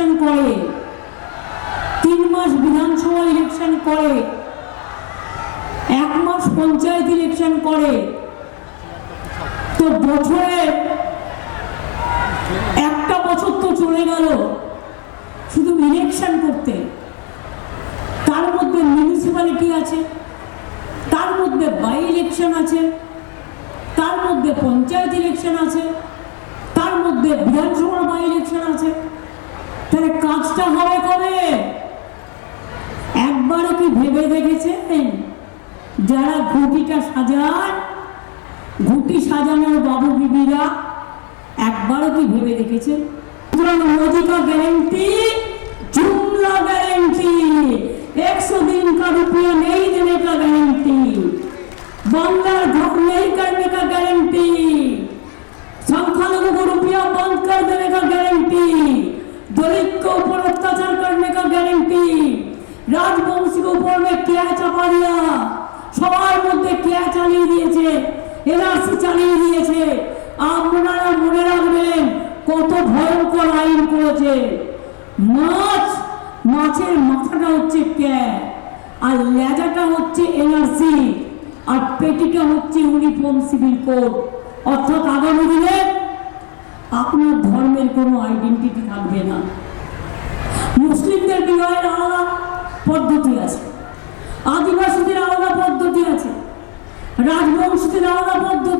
Election করে, তিন মাস বিধানসভা ইলেকশন করে, এক মাস পঞ্চায়েত ইলেকশন করে। তো বছরে একটা বছর তো চলে গেল শুধু ইলেকশন করতে। তার মধ্যে মিউনিসিপ্যালিটি আছে, তার মধ্যে বাই ইলেকশন আছে, তার মধ্যে পঞ্চায়েত ইলেকশন আছে, তার মধ্যে আছে তাহলে কাজটা হবে কবে একবারও কি ভেবে দেখেছেন? যারা ঘুটিটা সাজান, ঘুটি সাজানোর বাবু বিবিরা, একবারও কি ভেবে দেখেছেন? সুতরাং মোদি का राजवंशी के ऊपर में क्या চাপা দিয়া সবার মধ্যে কেয়া চালিয়ে দিয়েছে এনআরসি চালিয়ে দিয়েছে আপনারা মনে রাখবেন কত ভয়ঙ্কর আইন করেছে মাছ মাছের মাথাটা হচ্ছে ক্যা আর লেজাটা হচ্ছে এনআরসি আর পেটিটা হচ্ছে ইউনিফর্ম সিভিল কোড অর্থাৎ আগামী দিনে আপনার ধর্মের কোনো আইডেন্টিটি থাকবে না মুসলিমদের বিবাহের আলাদা পদ্ধতি আছে। আদিবাসীদের আলাদা পদ্ধতি আছে। রাজবংশীদের আলাদা পদ্ধতি